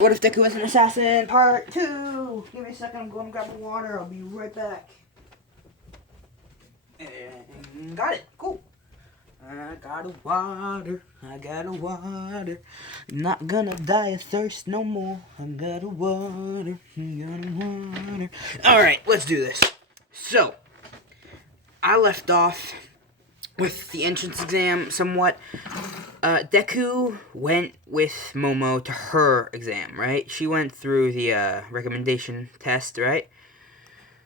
What if Deku was an assassin? Part 2! Give me a second, I'm going to grab the water. I'll be right back. And got it. Cool. I got a water. I got a water. Not gonna die of thirst no more. I got a water. I got a water. Alright, let's do this. So, I left off with the entrance exam somewhat. Deku went with Momo to her exam, right? She went through the recommendation test, right?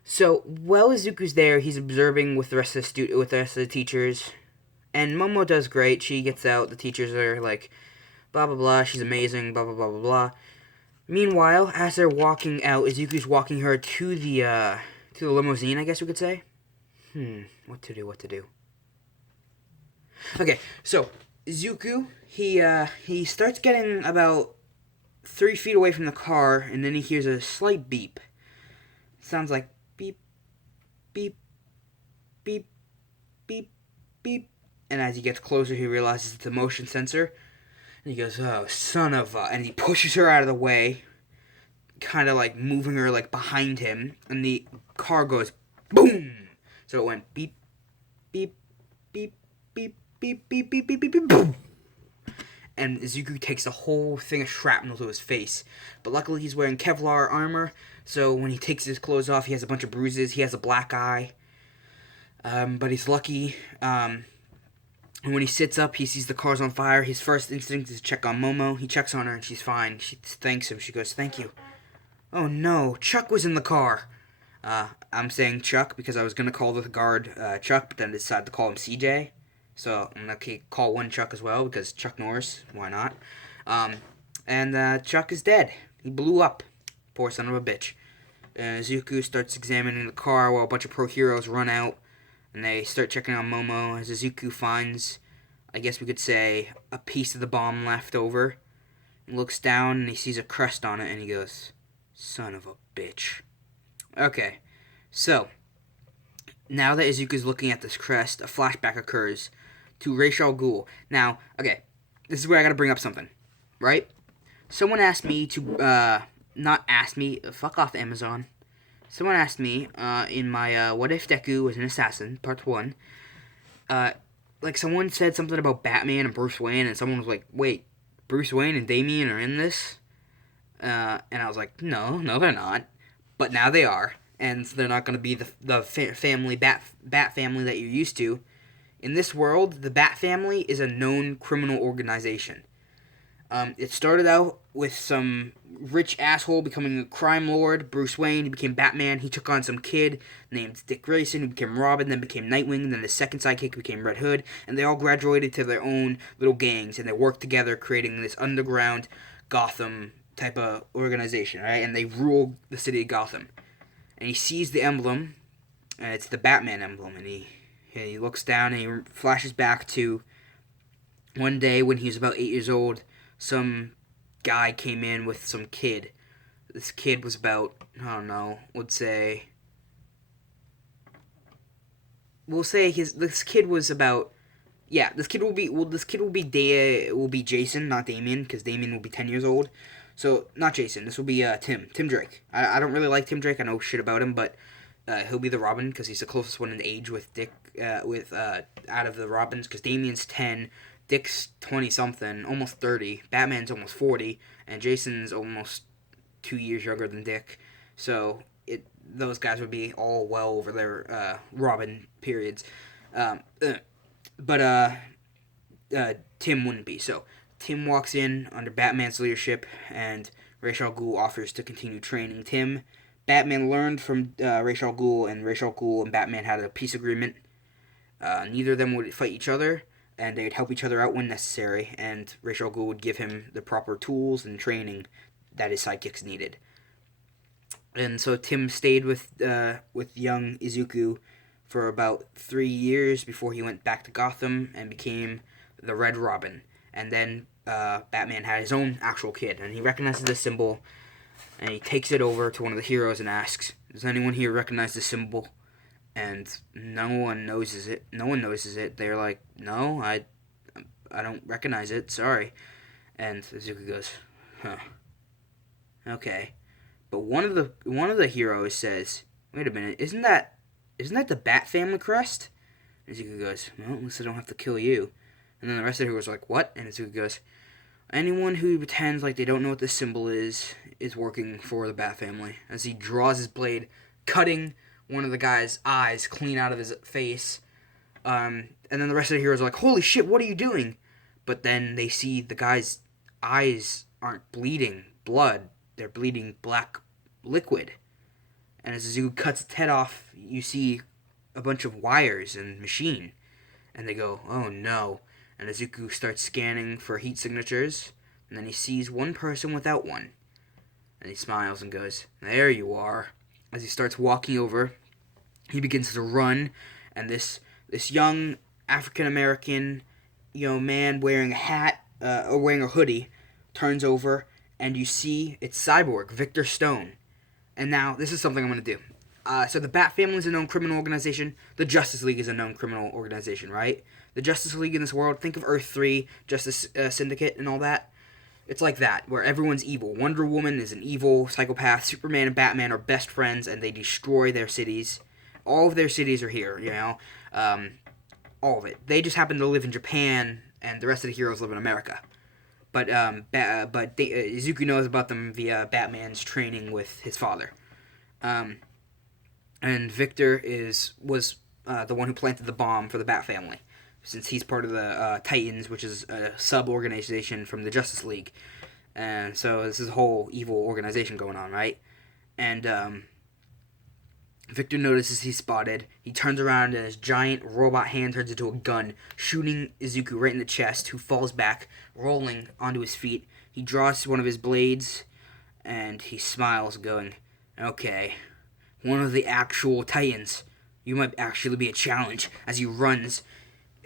So while Izuku's there, he's observing with the rest of the teachers, and Momo does great. She gets out. The teachers are like, blah blah blah. She's amazing. Blah blah blah blah blah. Meanwhile, as they're walking out, Izuku's walking her to the limousine. I guess we could say. What to do? What to do? Okay, so Izuku, he starts getting about 3 feet away from the car, and then he hears a slight beep. It sounds like beep, beep, beep, beep, beep. And as he gets closer, he realizes it's a motion sensor. And he goes, "Oh, son of a..." And he pushes her out of the way, kind of like moving her like behind him. And the car goes boom. So it went beep, beep, beep, beep, beep, beep, beep, beep, beep, beep, boom. And Izuku takes the whole thing of shrapnel to his face. But luckily he's wearing Kevlar armor, so when he takes his clothes off, he has a bunch of bruises. He has a black eye. But he's lucky. And when he sits up, he sees the car's on fire. His first instinct is to check on Momo. He checks on her, and she's fine. She thanks him. She goes, "Thank you." Oh no, Chuck was in the car. I'm saying Chuck because I was going to call the guard Chuck, but then I decided to call him CJ. So I'm going to call one Chuck as well, because Chuck Norris, why not? And Chuck is dead. He blew up. Poor son of a bitch. Izuku starts examining the car while a bunch of pro heroes run out, and they start checking on Momo, as Izuku finds, I guess we could say, a piece of the bomb left over. He looks down, and he sees a crest on it, and he goes, "Son of a bitch." Okay, so now that Izuku's looking at this crest, a flashback occurs to Ra's al Ghul. Now, okay, this is where I gotta bring up something, right? Someone asked me to, not asked me, fuck off Amazon. Someone asked me, in my, What If Deku Was an Assassin, part 1, like someone said something about Batman and Bruce Wayne, and someone was like, wait, Bruce Wayne and Damian are in this? And I was like, no, they're not. But now they are, and they're not going to be the family, Bat family that you're used to. In this world, the Bat family is a known criminal organization. It started out with some rich asshole becoming a crime lord, Bruce Wayne. He became Batman. He took on some kid named Dick Grayson, who became Robin, then became Nightwing, then the second sidekick became Red Hood, and they all graduated to their own little gangs, and they worked together, creating this underground Gotham type of organization, right? And they rule the city of Gotham. And he sees the emblem, and it's the Batman emblem, and he looks down, and he flashes back to one day when he was about 8 years old. Some guy came in with some kid. This kid was about, I don't know, we'll say this kid was about, yeah, this kid will be Jason, not Damien, because Damien will be 10 years old. So, not Jason, this will be Tim Drake. I don't really like Tim Drake, I know shit about him, but he'll be the Robin, because he's the closest one in age with Dick, out of the Robins, because Damien's 10, Dick's 20-something, almost 30, Batman's almost 40, and Jason's almost 2 years younger than Dick, so those guys would be all well over their Robin periods. But Tim wouldn't be. So Tim walks in under Batman's leadership, and Ra's al Ghul offers to continue training Tim. Batman learned from Ra's al Ghul, and Ra's al Ghul and Batman had a peace agreement. Neither of them would fight each other, and they would help each other out when necessary, and Ra's al Ghul would give him the proper tools and training that his sidekicks needed. And so Tim stayed with young Izuku for about 3 years before he went back to Gotham and became the Red Robin. And then Batman had his own actual kid, and he recognizes the symbol, and he takes it over to one of the heroes and asks, "Does anyone here recognize the symbol?" And no one notices it. They're like, "No, I don't recognize it. Sorry." And Izuku goes, "Huh." Okay. But one of the heroes says, "Wait a minute, isn't that the Bat Family crest?" And Izuku goes, "Well, at least I don't have to kill you." And then the rest of the heroes are like, "What?" And Izuku goes, "Anyone who pretends like they don't know what this symbol is working for the Bat Family." As he draws his blade, cutting one of the guy's eyes clean out of his face. And then the rest of the heroes are like, "Holy shit, what are you doing?" But then they see the guy's eyes aren't bleeding blood. They're bleeding black liquid. And as Izuku cuts its head off, you see a bunch of wires and machine. And they go, "Oh no." And Izuku starts scanning for heat signatures. And then he sees one person without one. And he smiles and goes, "There you are." As he starts walking over, he begins to run. And this young African American, man wearing a hat or wearing a hoodie turns over, and you see it's Cyborg, Victor Stone. And now this is something I'm going to do. So the Bat Family is a known criminal organization. The Justice League is a known criminal organization, right? The Justice League in this world, think of Earth 3, Justice Syndicate, and all that. It's like that, where everyone's evil. Wonder Woman is an evil psychopath. Superman and Batman are best friends, and they destroy their cities. All of their cities are here, all of it. They just happen to live in Japan, and the rest of the heroes live in America. But Izuku knows about them via Batman's training with his father. And Victor was the one who planted the bomb for the Bat Family, since he's part of the Titans, which is a sub-organization from the Justice League. And so this is a whole evil organization going on, right? And Victor notices he's spotted. He turns around and his giant robot hand turns into a gun, shooting Izuku right in the chest, who falls back, rolling onto his feet. He draws one of his blades, and he smiles, going, "Okay, one of the actual Titans. You might actually be a challenge." As he runs,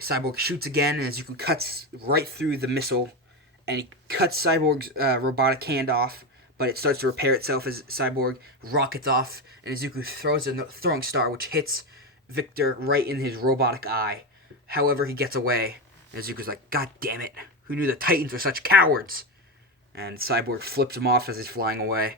Cyborg shoots again, and Izuku cuts right through the missile, and he cuts Cyborg's robotic hand off, but it starts to repair itself as Cyborg rockets off, and Izuku throws a throwing star, which hits Victor right in his robotic eye. However, he gets away, and Izuku's like, "God damn it, who knew the Titans were such cowards?" And Cyborg flips him off as he's flying away,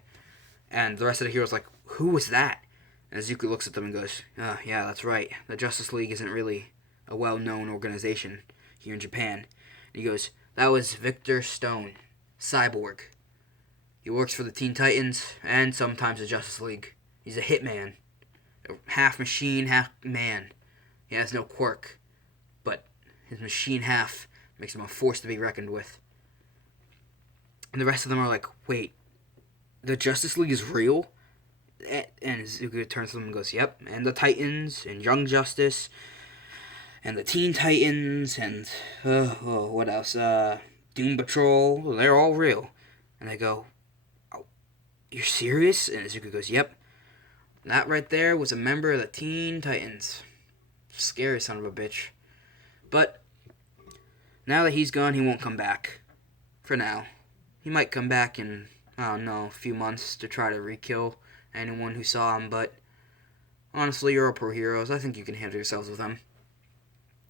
and the rest of the heroes like, "Who was that?" And Izuku looks at them and goes, "Oh, yeah, that's right. The Justice League isn't really a well-known organization here in Japan." And he goes, "That was Victor Stone, Cyborg. He works for the Teen Titans and sometimes the Justice League. He's a hitman. Half machine, half man. He has no quirk, but his machine half makes him a force to be reckoned with." And the rest of them are like, "Wait, the Justice League is real?" And Izuku turns to them and goes, "Yep, and the Titans, and Young Justice, and the Teen Titans, and, what else, Doom Patrol, they're all real." And they go, "Oh, you're serious?" And Izuku goes, "Yep, that right there was a member of the Teen Titans. Scary son of a bitch. But now that he's gone, he won't come back. For now. He might come back in, I don't know, a few months to try to re-kill anyone who saw him, but honestly, you're all pro heroes. I think you can handle yourselves with them."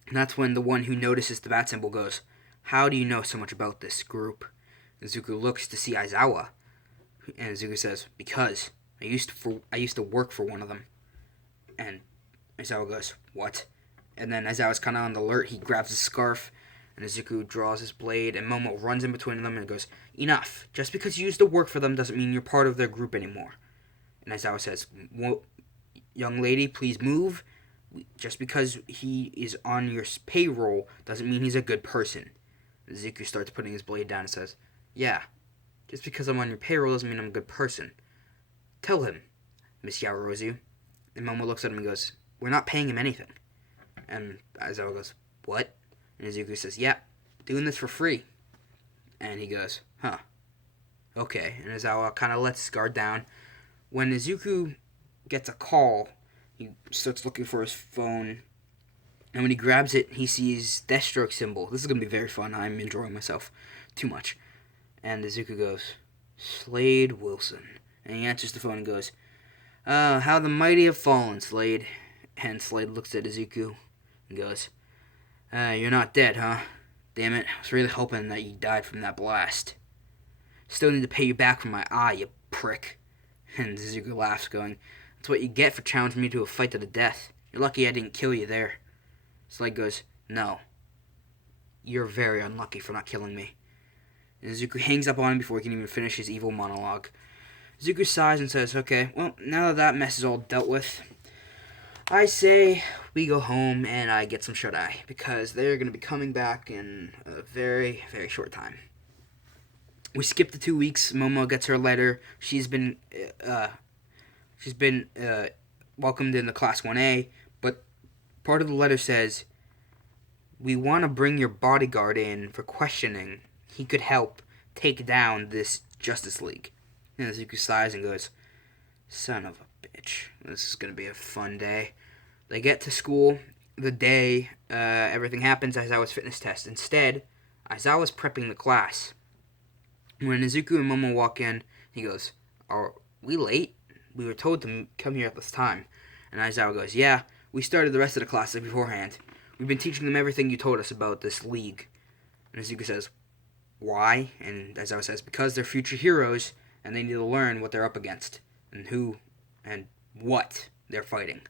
And that's when the one who notices the bat symbol goes, "How do you know so much about this group?" Izuku looks to see Aizawa, and Izuku says, "Because I used to work for one of them." And Aizawa goes, "What?" And then Aizawa's kind of on the alert. He grabs his scarf, and Izuku draws his blade, and Momo runs in between them and goes, "Enough. Just because you used to work for them doesn't mean you're part of their group anymore." And Aizawa says, "Well, young lady, please move. Just because he is on your payroll doesn't mean he's a good person." Izuku starts putting his blade down and says, "Yeah, just because I'm on your payroll doesn't mean I'm a good person. Tell him, Miss Yaoyorozu." And Momo looks at him and goes, "We're not paying him anything." And Aizawa goes, "What?" And Izuku says, "Yeah, doing this for free." And he goes, "Huh. Okay." And Aizawa kind of lets his guard down. When Izuku gets a call, he starts looking for his phone. And when he grabs it, he sees Deathstroke symbol. This is going to be very fun. I'm enjoying myself too much. And Izuku goes, "Slade Wilson." And he answers the phone and goes, "How the mighty have fallen, Slade." And Slade looks at Izuku and goes, "You're not dead, huh? Damn it, I was really hoping that you died from that blast. Still need to pay you back for my eye, you prick. And Izuku laughs, going, "That's what you get for challenging me to a fight to the death. You're lucky I didn't kill you there." Slade goes, "No. You're very unlucky for not killing me." And Izuku hangs up on him before he can even finish his evil monologue. Izuku sighs and says, "Okay, well, now that mess is all dealt with, I say we go home and I get some shut-eye, because they're going to be coming back in a very, very short time." We skip the 2 weeks. Momo gets her letter. She's been welcomed into Class 1A, but part of the letter says, "We want to bring your bodyguard in for questioning. He could help take down this Justice League." And Izuku sighs and goes, "Son of a bitch. This is going to be a fun day." They get to school the day everything happens. Aizawa's fitness test. Instead, Aizawa's prepping the class. When Izuku and Momo walk in, he goes, "Are we late? We were told to come here at this time." And Aizawa goes, "Yeah, we started the rest of the classes beforehand. We've been teaching them everything you told us about this league." And Izuku says, "Why?" And Aizawa says, "Because they're future heroes, and they need to learn what they're up against, and who and what they're fighting."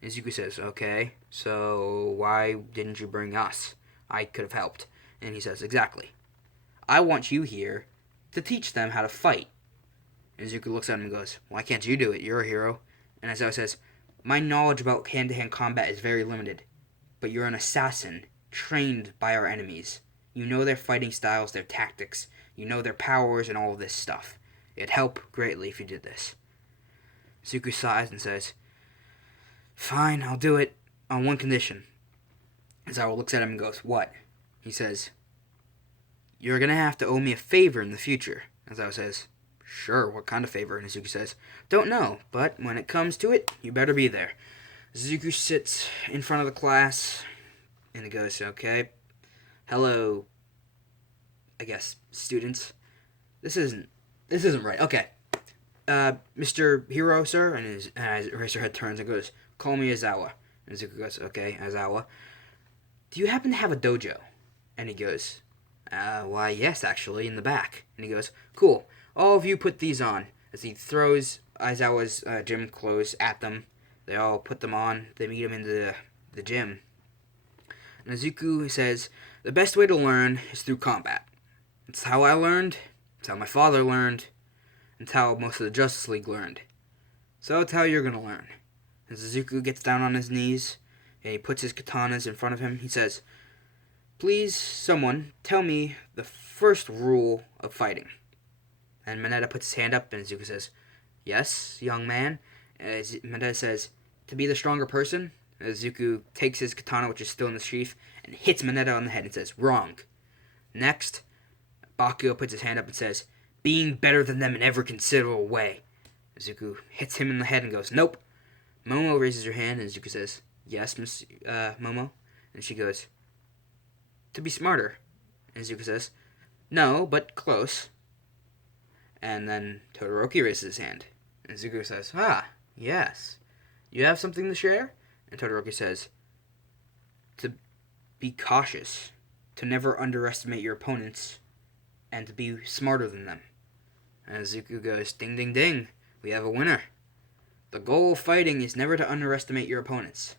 And Izuku says, "Okay, so why didn't you bring us? I could have helped." And he says, "Exactly. I want you here to teach them how to fight." And Izuku looks at him and goes, "Why can't you do it? You're a hero." And Aizawa says, "My knowledge about hand-to-hand combat is very limited, but you're an assassin trained by our enemies. You know their fighting styles, their tactics. You know their powers and all of this stuff. It'd help greatly if you did this." Izuku sighs and says, "Fine, I'll do it, on one condition." Aizawa looks at him and goes, "What?" He says, "You're going to have to owe me a favor in the future." Aizawa says, "Sure, what kind of favor?" And Izuku says, "Don't know, but when it comes to it, you better be there." Izuku sits in front of the class, and he goes, "Okay, hello, I guess, students. This isn't right. Okay, Mr. Hero, sir." And her head turns and goes, "Call me Aizawa." And Izuku goes, "Okay, Aizawa. Do you happen to have a dojo?" And he goes, "Why, yes, actually, in the back." And he goes, "Cool. All of you put these on." As he throws Aizawa's gym clothes at them, they all put them on. They meet him in the gym. And Izuku says, "The best way to learn is through combat. It's how I learned. It's how my father learned. It's how most of the Justice League learned. So it's how you're going to learn." As Izuku gets down on his knees, and he puts his katanas in front of him, he says, "Please, someone, tell me the first rule of fighting." And Mineta puts his hand up, and Izuku says, "Yes, young man." As Mineta says, "To be the stronger person." Izuku takes his katana, which is still in the sheath, and hits Mineta on the head and says, "Wrong." Next, Bakugo puts his hand up and says, "Being better than them in every considerable way." Izuku hits him in the head and goes, "Nope." Momo raises her hand, and Izuku says, "Yes, Miss Momo." And she goes, "To be smarter." And Izuku says, "No, but close." And then Todoroki raises his hand. And Izuku says, "Ah, yes. You have something to share?" And Todoroki says, "To be cautious, to never underestimate your opponents, and to be smarter than them." And Izuku goes, "Ding, ding, ding. We have a winner. The goal of fighting is never to underestimate your opponents.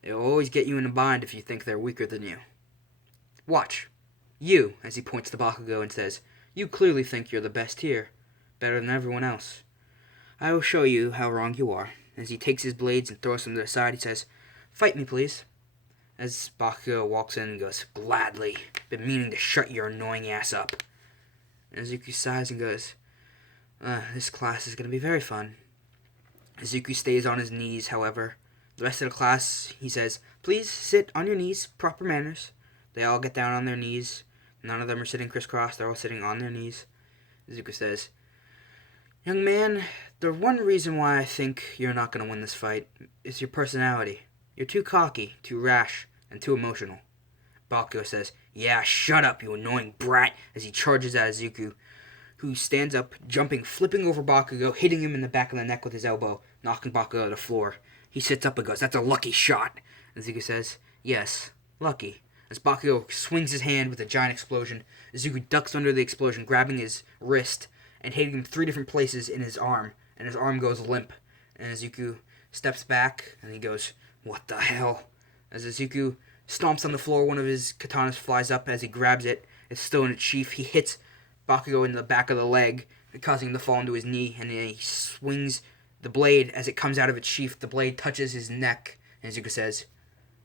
They'll always get you in a bind if you think they're weaker than you. Watch. You," as he points to Bakugo and says, "you clearly think you're the best here, better than everyone else. I will show you how wrong you are." As he takes his blades and throws them to the side, he says, "Fight me, please." As Bakugo walks in and goes, "Gladly. Been meaning to shut your annoying ass up." And Izuku sighs and goes, "This class is going to be very fun." Izuku stays on his knees, however. The rest of the class, he says, "Please sit on your knees, proper manners." They all get down on their knees. None of them are sitting crisscross, they're all sitting on their knees. Izuku says, "Young man, the one reason why I think you're not going to win this fight is your personality. You're too cocky, too rash, and too emotional." Bakugo says, "Yeah, shut up, you annoying brat," as he charges at Izuku, who stands up, jumping, flipping over Bakugo, hitting him in the back of the neck with his elbow, knocking Bakugo to the floor. He sits up and goes, "That's a lucky shot." Izuku says, "Yes, lucky." As Bakugo swings his hand with a giant explosion, Izuku ducks under the explosion, grabbing his wrist, and hitting him 3 different places in his arm, and his arm goes limp. And Izuku steps back, and he goes, "What the hell?" As Izuku stomps on the floor, one of his katanas flies up. As he grabs it, it's still in its sheath. He hits Bakugo in the back of the leg, causing him to fall into his knee, and then he swings the blade. As it comes out of its sheath, the blade touches his neck, and Izuku says,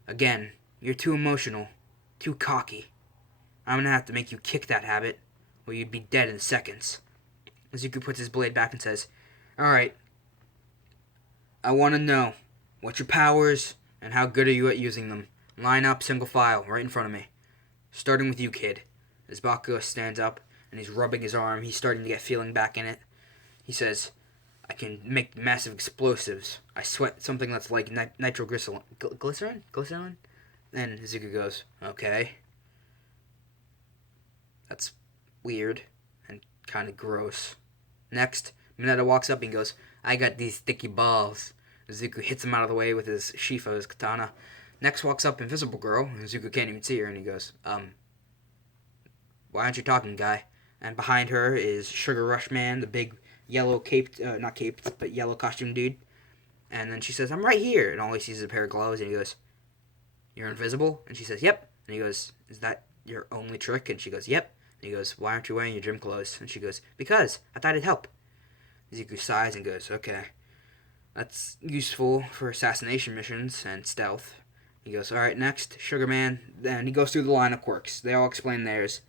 "Again, you're too emotional, too cocky. I'm gonna have to make you kick that habit, or you'd be dead in seconds." Izuku puts his blade back and says, "Alright, I want to know what's your powers and how good are you at using them. Line up single file right in front of me. Starting with you, kid." As Bakugo stands up and he's rubbing his arm, he's starting to get feeling back in it. He says, "I can make massive explosives. I sweat something that's like nitroglycerin. Glycerin? And Izuku goes, "Okay. That's weird and kind of gross." Next, Mineta walks up and goes, "I got these sticky balls." Izuku hits him out of the way with his sheath of his katana. Next walks up Invisible Girl, and Izuku can't even see her, and he goes, "Why aren't you talking, guy?" And behind her is Sugar Rush Man, the big yellow not caped, but yellow costume dude. And then she says, "I'm right here." And all he sees is a pair of gloves, and he goes, "You're invisible?" And she says, "Yep." And he goes, "Is that your only trick?" And she goes, "Yep." And he goes, "Why aren't you wearing your gym clothes?" And she goes, "Because I thought it'd help." Izuku sighs and goes, "Okay. That's useful for assassination missions and stealth." He goes, "Alright, next, Sugar Man." Then he goes through the line of quirks. They all explain theirs.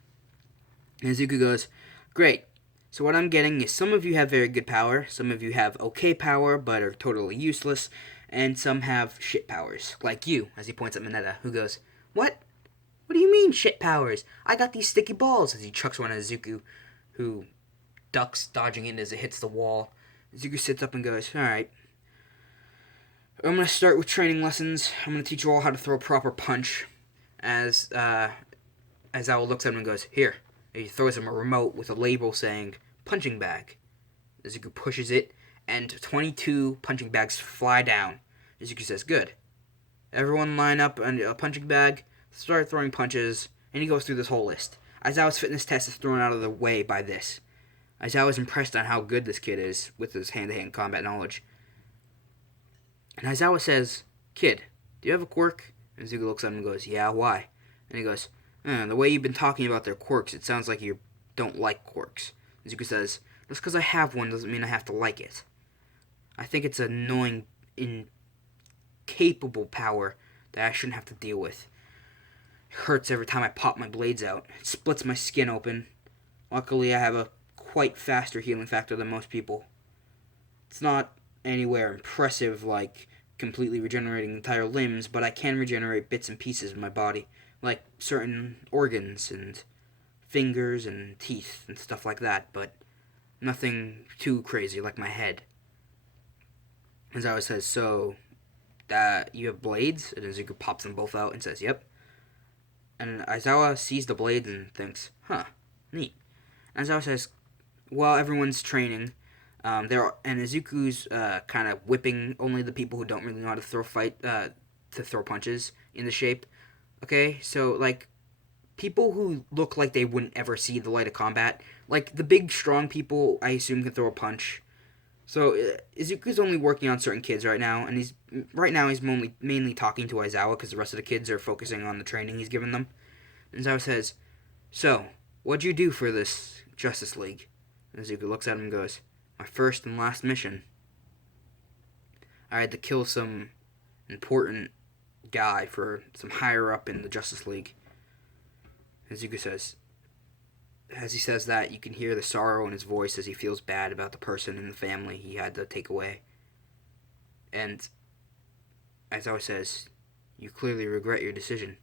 And Izuku goes, "Great. So what I'm getting is some of you have very good power, some of you have okay power but are totally useless, and some have shit powers. Like you," as he points at Mineta, who goes, "What? What do you mean, shit powers? I got these sticky balls," as he chucks one at Izuku, who ducks, dodging it as it hits the wall. Izuku sits up and goes, "Alright. I'm going to start with training lessons. I'm going to teach you all how to throw a proper punch." As Owl looks at him and goes, "Here." And he throws him a remote with a label saying, "Punching Bag." Izuku pushes it, and 22 punching bags fly down. Izuku says, "Good. Everyone line up on a punching bag, start throwing punches," and he goes through this whole list. Aizawa's fitness test is thrown out of the way by this. Aizawa is impressed on how good this kid is with his hand-to-hand combat knowledge. And Aizawa says, "Kid, do you have a quirk?" And Izuku looks at him and goes, "Yeah, why?" And he goes, "The way you've been talking about their quirks, it sounds like you don't like quirks." Izuku says, "Just because I have one doesn't mean I have to like it. I think it's an annoying, incapable power that I shouldn't have to deal with. It hurts every time I pop my blades out. It splits my skin open. Luckily, I have a quite faster healing factor than most people. It's not anywhere impressive like completely regenerating entire limbs, but I can regenerate bits and pieces of my body, like certain organs and fingers and teeth and stuff like that, but nothing too crazy like my head." Aizawa says, "So, you have blades?" And Izuku pops them both out and says, "Yep." And Aizawa sees the blades and thinks, "Huh, neat." And Aizawa says, "While everyone's training, and Izuku's kind of whipping only the people who don't really know how to throw punches in the shape. Okay, so like people who look like they wouldn't ever see the light of combat, like the big strong people, I assume can throw a punch. So Izuku's only working on certain kids right now, and he's mainly talking to Aizawa because the rest of the kids are focusing on the training he's given them." And Aizawa says, "So, what'd you do for this Justice League?" And Izuku looks at him and goes, "My first and last mission. I had to kill some important guy for some higher up in the Justice League." Izuku says, as he says that, you can hear the sorrow in his voice as he feels bad about the person and the family he had to take away. And Aizawa says, "You clearly regret your decision."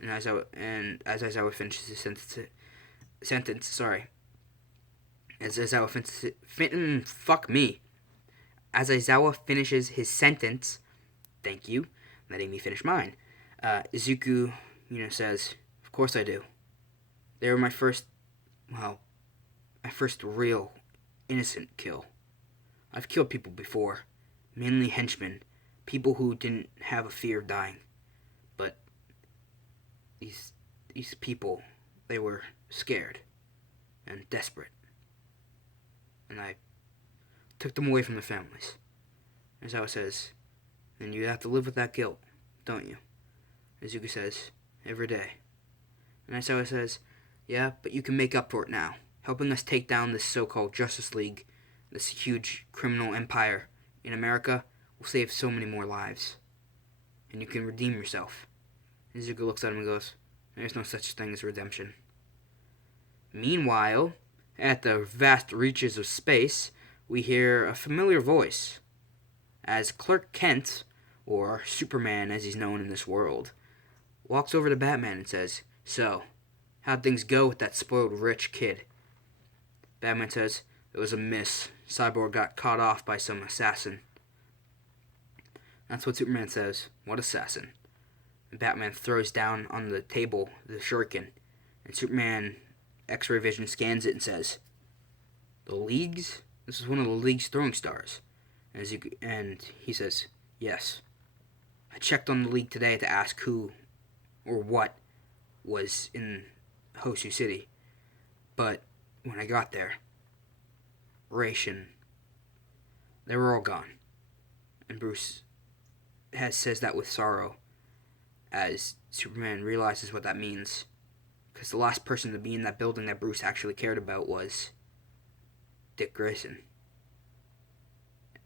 And as Aizawa finishes his sentence, As Aizawa finishes his sentence, thank you, letting me finish mine. Izuku, says, "Of course I do. They were my first real innocent kill. I've killed people before, mainly henchmen, people who didn't have a fear of dying. But these people, they were scared and desperate." and I took them away from their families. Aizawa says, then you have to live with that guilt, don't you? Izuku says, every day. And Aizawa says, yeah, but you can make up for it now. Helping us take down this so-called Justice League, this huge criminal empire in America, will save so many more lives. And you can redeem yourself. Izuku looks at him and goes, there's no such thing as redemption. Meanwhile, at the vast reaches of space, we hear a familiar voice. As Clark Kent, or Superman as he's known in this world, walks over to Batman and says, so, how'd things go with that spoiled rich kid? Batman says, it was a miss. Cyborg got caught off by some assassin. That's what Superman says. What assassin? And Batman throws down on the table the shuriken, and Superman X-ray vision scans it and says, the League's? This is one of the League's throwing stars. And he says, yes. I checked on the League today to ask who or what was in Hosu City. But when I got there, they were all gone. And Bruce says that with sorrow as Superman realizes what that means. Because the last person to be in that building that Bruce actually cared about was Dick Grayson.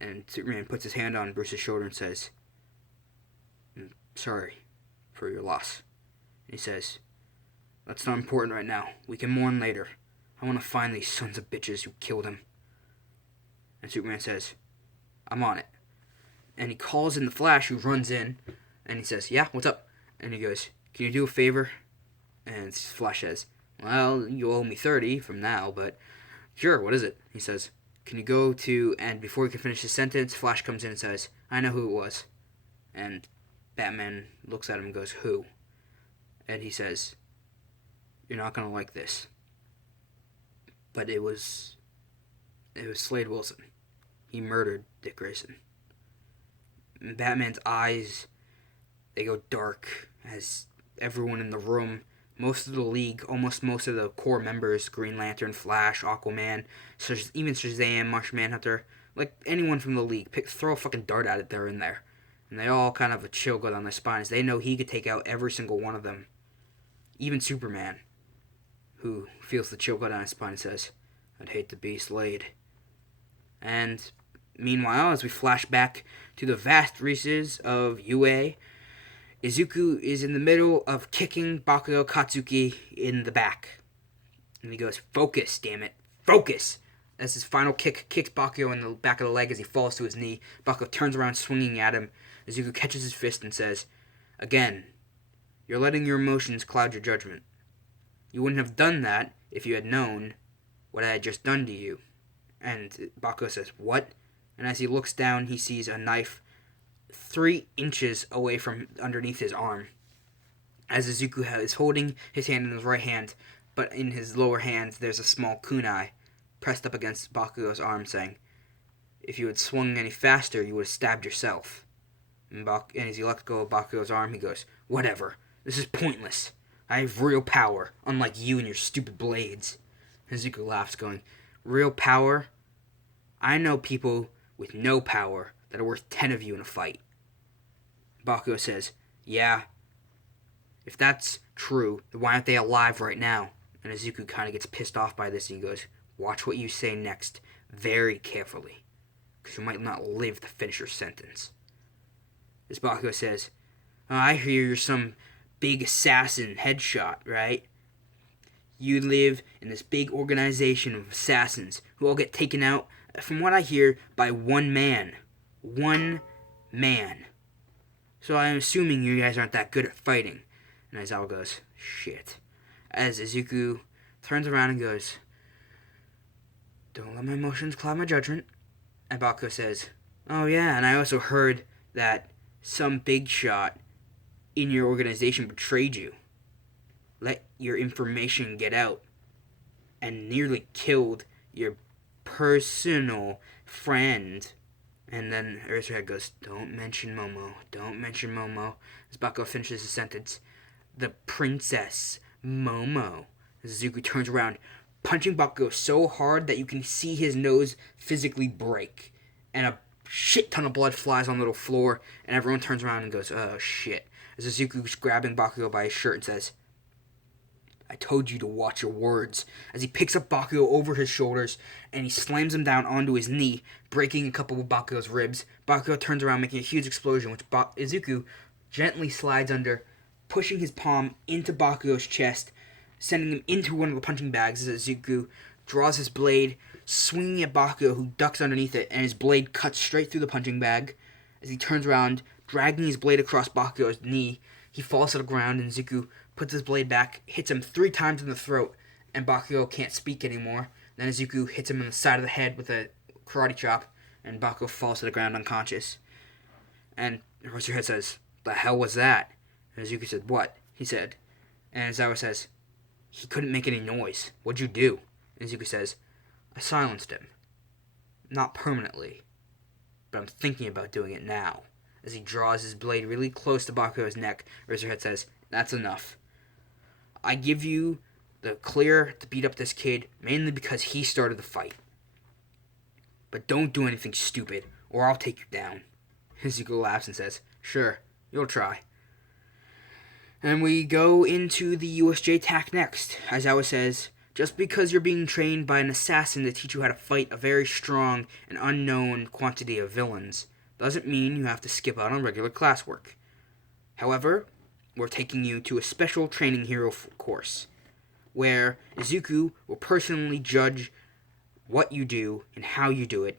And Superman puts his hand on Bruce's shoulder and says, I'm sorry for your loss. And he says, that's not important right now. We can mourn later. I want to find these sons of bitches who killed him. And Superman says, I'm on it. And he calls in the Flash, who runs in, and he says, yeah, what's up? And he goes, can you do a favor? And Flash says, well, you owe me 30 from now, but sure, what is it? He says, can you go to, and before he can finish his sentence, Flash comes in and says, I know who it was. And Batman looks at him and goes, who? And he says, you're not going to like this. But it was Slade Wilson. He murdered Dick Grayson. And Batman's eyes, they go dark as everyone in the room, most of the League, almost most of the core members, Green Lantern, Flash, Aquaman, even Shazam, Martian Manhunter, like anyone from the League, throw a fucking dart at it, they're in there. And they all kind of a chill go down their spines. They know he could take out every single one of them. Even Superman, who feels the chill go down his spine and says, I'd hate to be Slade. And meanwhile, as we flash back to the vast reaches of UA, Izuku is in the middle of kicking Bakugo Katsuki in the back. And he goes, focus, damn it, focus! As his final kick kicks Bakugo in the back of the leg as he falls to his knee, Bakugo turns around swinging at him. Izuku catches his fist and says, again, you're letting your emotions cloud your judgment. You wouldn't have done that if you had known what I had just done to you. And Bakugo says, what? And as he looks down, he sees a knife 3 inches away from underneath his arm. As Izuku is holding his hand in his right hand, but in his lower hand there's a small kunai pressed up against Bakugo's arm, saying, if you had swung any faster, you would have stabbed yourself. And as he lets go of Bakugo's arm, he goes, whatever, this is pointless. I have real power, unlike you and your stupid blades. And Izuku laughs, going, real power? I know people with no power that are worth 10 of you in a fight. Bakugo says, yeah, if that's true, then why aren't they alive right now? And Izuku kind of gets pissed off by this, and he goes, watch what you say next very carefully, because you might not live to finish your sentence. As Bakugo says, I hear you're some big assassin headshot, right? You live in this big organization of assassins who all get taken out, from what I hear, by one man. One man. So I'm assuming you guys aren't that good at fighting. And Aizawa goes, shit. As Izuku turns around and goes, don't let my emotions cloud my judgment. And Bakugo says, oh yeah, and I also heard that some big shot in your organization betrayed you. Let your information get out. And nearly killed your personal friend. And then Eraserhead goes, don't mention Momo. Don't mention Momo. As Bakugo finishes his sentence, the Princess Momo. As Izuku turns around, punching Bakugo so hard that you can see his nose physically break. And a shit ton of blood flies on the little floor, and everyone turns around and goes, oh shit. As Izuku's grabbing Bakugo by his shirt and says, I told you to watch your words. As he picks up Bakugo over his shoulders, and he slams him down onto his knee, breaking a couple of Bakugo's ribs. Bakugo turns around, making a huge explosion, which Izuku gently slides under, pushing his palm into Bakugo's chest, sending him into one of the punching bags as Izuku draws his blade, swinging at Bakugo, who ducks underneath it, and his blade cuts straight through the punching bag. As he turns around, dragging his blade across Bakugo's knee, he falls to the ground, and Izuku puts his blade back, hits him 3 times in the throat, and Bakugo can't speak anymore. Then Izuku hits him in the side of the head with a karate chop, and Bakugo falls to the ground unconscious. And Razorhead says, the hell was that? And Izuku said, what? He said. And Aizawa says, he couldn't make any noise. What'd you do? And Izuku says, I silenced him. Not permanently, but I'm thinking about doing it now. As he draws his blade really close to Bakugo's neck, Razorhead says, that's enough. I give you the clear to beat up this kid, mainly because he started the fight. But don't do anything stupid, or I'll take you down. Izuku laughs and says, sure, you'll try. And we go into the USJ attack next. Aizawa says, just because you're being trained by an assassin to teach you how to fight a very strong and unknown quantity of villains doesn't mean you have to skip out on regular classwork. However, we're taking you to a special training hero course, where Izuku will personally judge what you do and how you do it,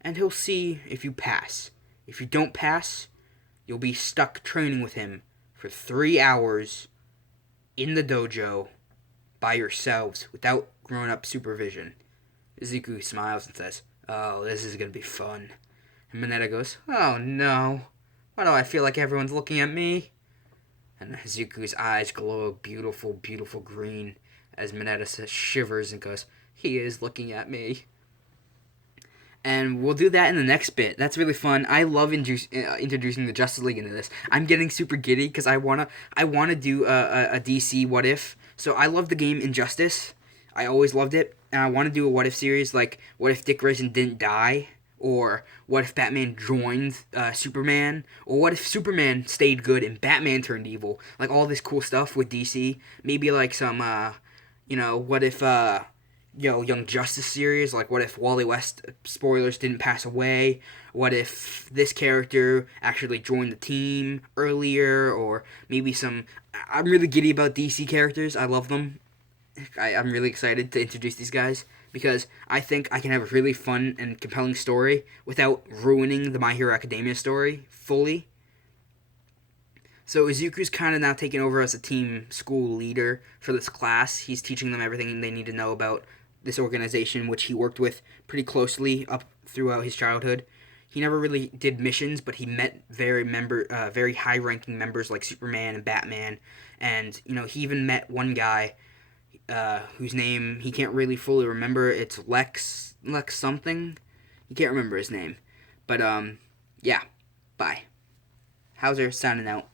and he'll see if you pass. If you don't pass, you'll be stuck training with him for 3 hours in the dojo by yourselves without grown-up supervision. Izuku smiles and says, oh, this is going to be fun. And Mineta goes, oh no, why do I feel like everyone's looking at me? And Izuku's eyes glow a beautiful, beautiful green as Mineta shivers and goes, he is looking at me. And we'll do that in the next bit. That's really fun. I love introducing the Justice League into this. I'm getting super giddy because I wanna do a DC What If. So I love the game Injustice. I always loved it. And I want to do a What If series, like what if Dick Grayson didn't die? Or what if Batman joined Superman? Or what if Superman stayed good and Batman turned evil? Like all this cool stuff with DC. Maybe like some, what if, Young Justice series. Like what if Wally West, spoilers, didn't pass away? What if this character actually joined the team earlier? Or maybe some, I'm really giddy about DC characters. I love them. I'm really excited to introduce these guys, because I think I can have a really fun and compelling story without ruining the My Hero Academia story fully. So Izuku's kind of now taking over as a team school leader for this class. He's teaching them everything they need to know about this organization, which he worked with pretty closely up throughout his childhood. He never really did missions, but he met very high-ranking members like Superman and Batman. And, he even met one guy whose name he can't really fully remember. It's Lex something. He can't remember his name. But, yeah. Bye. Hauser signing out.